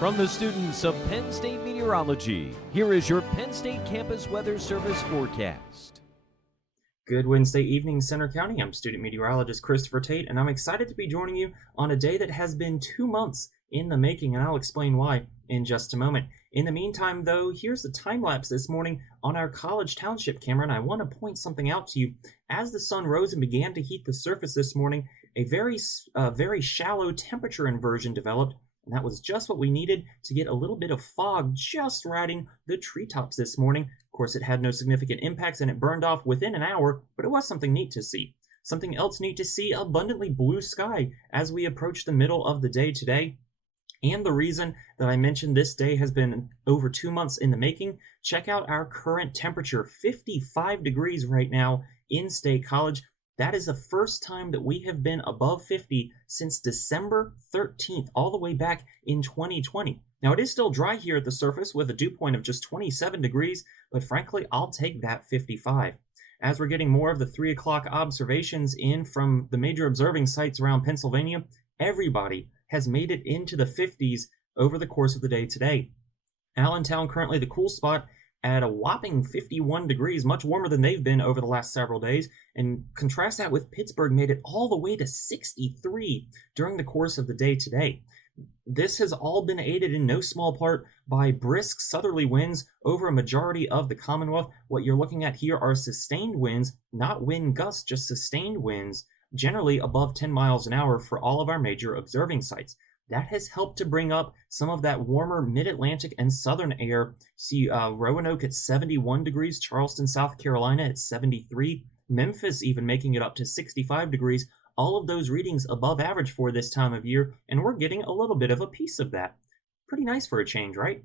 From the students of Penn State Meteorology, here is your Penn State Campus Weather Service forecast. Good Wednesday evening, Center County. I'm student meteorologist Christopher Tate, and I'm excited to be joining you on a day that has been 2 months in the making, and I'll explain why in just a moment. In the meantime, though, here's the time lapse this morning on our College Township camera, and I want to point something out to you. As the sun rose and began to heat the surface this morning, a very shallow temperature inversion developed, and that was just what we needed to get a little bit of fog just riding the treetops this morning. Of course, it had no significant impacts and it burned off within an hour, but it was something neat to see. Something else neat to see, abundantly blue sky as we approach the middle of the day today. And the reason that I mentioned this day has been over 2 months in the making, check out our current temperature, 55 degrees right now in State College. That is the first time that we have been above 50 since December 13th, all the way back in 2020. Now, it is still dry here at the surface with a dew point of just 27 degrees, but frankly, I'll take that 55. As we're getting more of the 3 o'clock observations in from the major observing sites around Pennsylvania, everybody has made it into the 50s over the course of the day today. Allentown currently the cool spot at a whopping 51 degrees, much warmer than they've been over the last several days. And contrast that with Pittsburgh, made it all the way to 63 during the course of the day today. This has all been aided in no small part by brisk southerly winds over a majority of the Commonwealth. What you're looking at here are sustained winds, not wind gusts, just sustained winds, generally above 10 miles an hour for all of our major observing sites. That has helped to bring up some of that warmer mid-Atlantic and southern air. See Roanoke at 71 degrees, Charleston, South Carolina at 73, Memphis even making it up to 65 degrees. All of those readings above average for this time of year, and we're getting a little bit of a piece of that. Pretty nice for a change, right?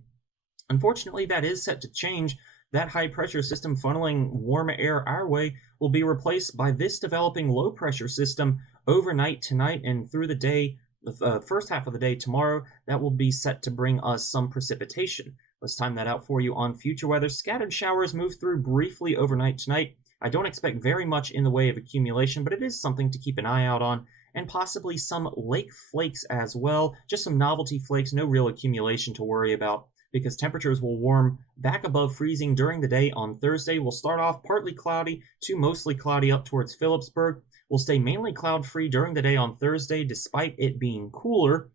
Unfortunately, that is set to change. That high-pressure system funneling warm air our way will be replaced by this developing low-pressure system overnight tonight and through the day. The first half of the day tomorrow, that will be set to bring us some precipitation. Let's time that out for you on future weather. Scattered showers move through briefly overnight tonight. I don't expect very much in the way of accumulation, but it is something to keep an eye out on, and possibly some lake flakes as well. Just some novelty flakes, no real accumulation to worry about, because temperatures will warm back above freezing during the day on Thursday. We'll start off partly cloudy to mostly cloudy up towards Phillipsburg. We'll stay mainly cloud-free during the day on Thursday, despite it being cooler.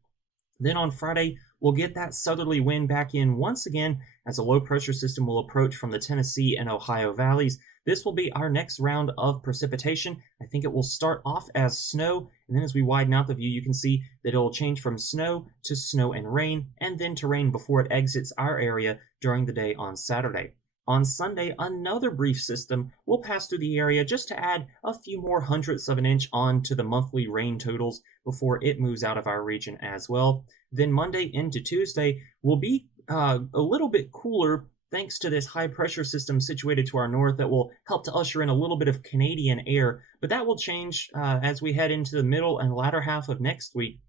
Then on Friday, we'll get that southerly wind back in once again as a low-pressure system will approach from the Tennessee and Ohio valleys. This will be our next round of precipitation. I think it will start off as snow, and then as we widen out the view, you can see that it will change from snow to snow and rain, and then to rain before it exits our area during the day on Saturday. On Sunday, another brief system will pass through the area just to add a few more hundredths of an inch on to the monthly rain totals before it moves out of our region as well. Then Monday into Tuesday will be a little bit cooler thanks to this high pressure system situated to our north that will help to usher in a little bit of Canadian air, but that will change as we head into the middle and latter half of next week.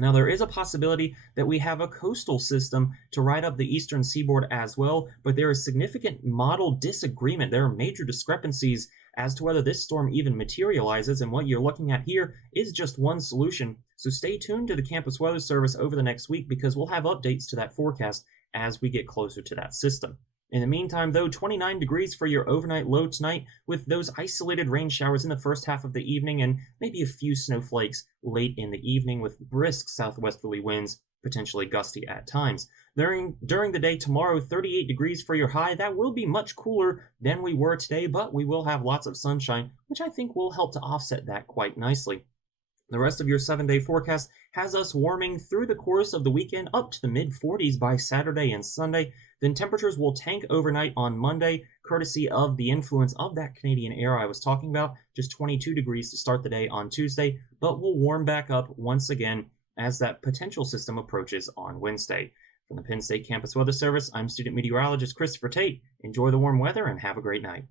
Now, there is a possibility that we have a coastal system to ride up the eastern seaboard as well, but there is significant model disagreement. There are major discrepancies as to whether this storm even materializes, and what you're looking at here is just one solution. So stay tuned to the Campus Weather Service over the next week, because we'll have updates to that forecast as we get closer to that system. In the meantime, though, 29 degrees for your overnight low tonight, with those isolated rain showers in the first half of the evening and maybe a few snowflakes late in the evening with brisk southwesterly winds, potentially gusty at times. During the day tomorrow, 38 degrees for your high. That will be much cooler than we were today, but we will have lots of sunshine, which I think will help to offset that quite nicely. The rest of your 7-day forecast has us warming through the course of the weekend up to the mid-40s by Saturday and Sunday. Then temperatures will tank overnight on Monday, courtesy of the influence of that Canadian air I was talking about. Just 22 degrees to start the day on Tuesday, but will warm back up once again as that potential system approaches on Wednesday. From the Penn State Campus Weather Service, I'm student meteorologist Christopher Tate. Enjoy the warm weather and have a great night.